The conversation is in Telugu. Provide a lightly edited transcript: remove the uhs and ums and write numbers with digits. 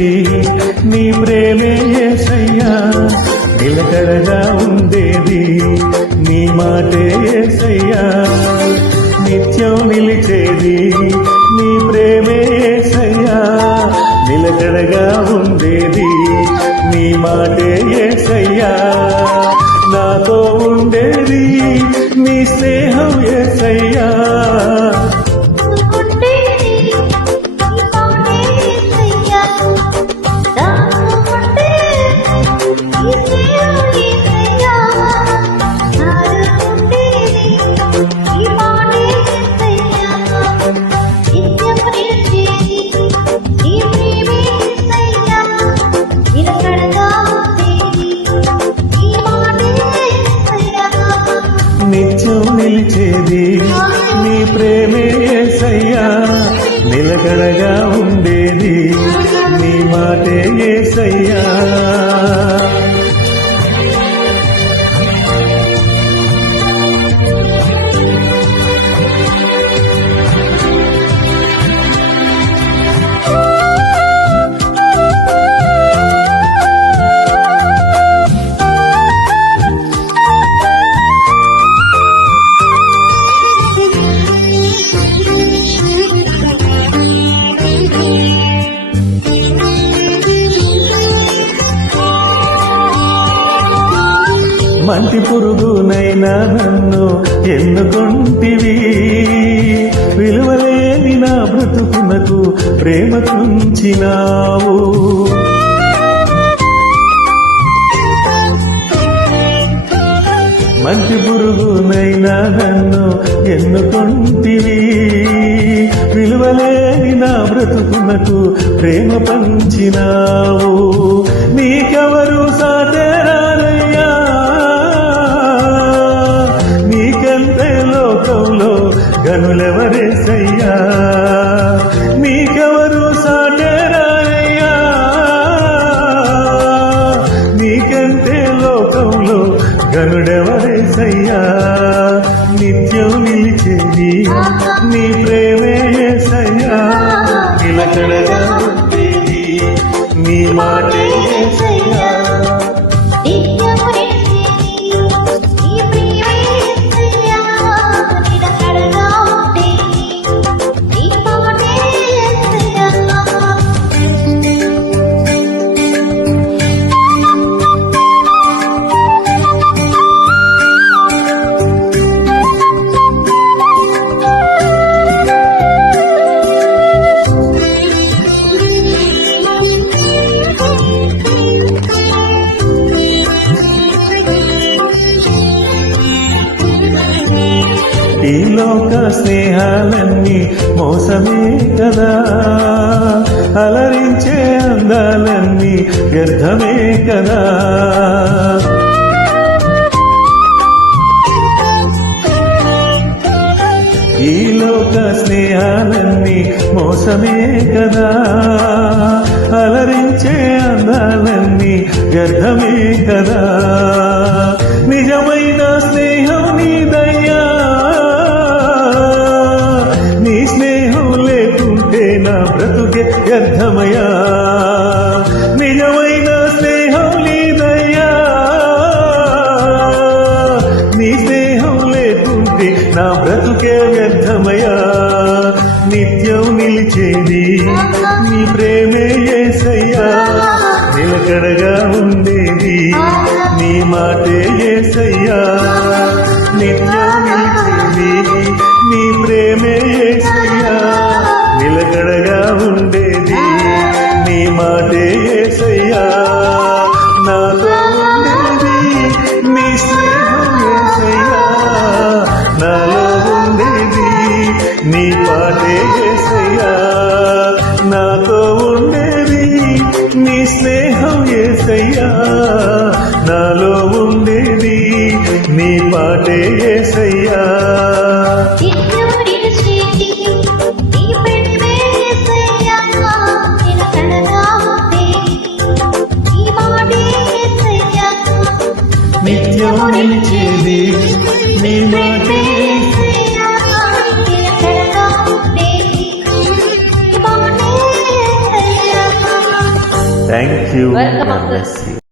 నిలిచేది నీ ప్రేమే యేసయ్యా నిలకడగా ఉండేది నీ మాటే యేసయ్యా నిత్యం నిలిచేది నీ ప్రేమే యేసయ్యా నిలకడగా ఉండేది నీ మాటే యేసయ్యా నాతో ఉండేది నీ స్నేహం యేసయ్యా నిత్యం నిలిచేది నీ ప్రేమే యేసయ్యా నిలకడగా ఉండేది నీ మాటే యేసయ్యా మంటి పురుగునైనా నన్ను ఎన్నుకొంటివి విలువలేని నా బ్రతుకునకు ప్రేమ కుంచినావు మంటి పురుగునైనా నన్ను ఎన్నుకొంటివి విలువలేని నా బ్రతుకునకు ప్రేమ పంచినావు నీకెవరు సాటరారయ్యా లోకంలో గనులెవరేసయ్యా నీకెవరు సాటరారయ్యా నీకంటే లోకంలో గనుడెవరేసయ్యా నిత్యం నిలిచేది నీ ప్రేమే యేసయ్యా నిలకడగా ఉండేది నీ మాటే యేసయ్యా ఈ లోక స్నేహాలన్నీ మోసమే కదా అలరించే అందాలన్నీ వ్యర్థమే కదా ఈ లోక స్నేహాలన్నీ మోసమే కదా అలరించే అందాలన్నీ వ్యర్థమే కదా నిజమైన స్నేహం నీదయ్యా నీ స్నేహం లేకుంటే నా బ్రతుకే వ్యర్థమయ్యా నిజమైన స్నేహం నీదయ్యా నీ స్నేహం లేకుంటే నా బ్రతుకే వ్యర్థమయ్యా నిత్యం నిలిచేది నీ ప్రేమే యేసయ్యా నిలకడగా ఉండేది నీ మాటే యేసయ్యా నిత్యం నిలిచేది నీ ప్రేమే యేసయ్యా నిలకడగా ఉండేది నీ మాటే యేసయ్యా నాతో ఉండేది నీ స్నేహం యేసయ్యా నాలో ఉండేది నీ పాటే యేసయ్యా నాతో ఉండేది నీ స్నేహం యేసయ్యా నాలో ఉండేది నీ పాటే యేసయ్యా నిత్యం నిలిచేది నీ మాటే you. Welcome, God Uncle. bless you.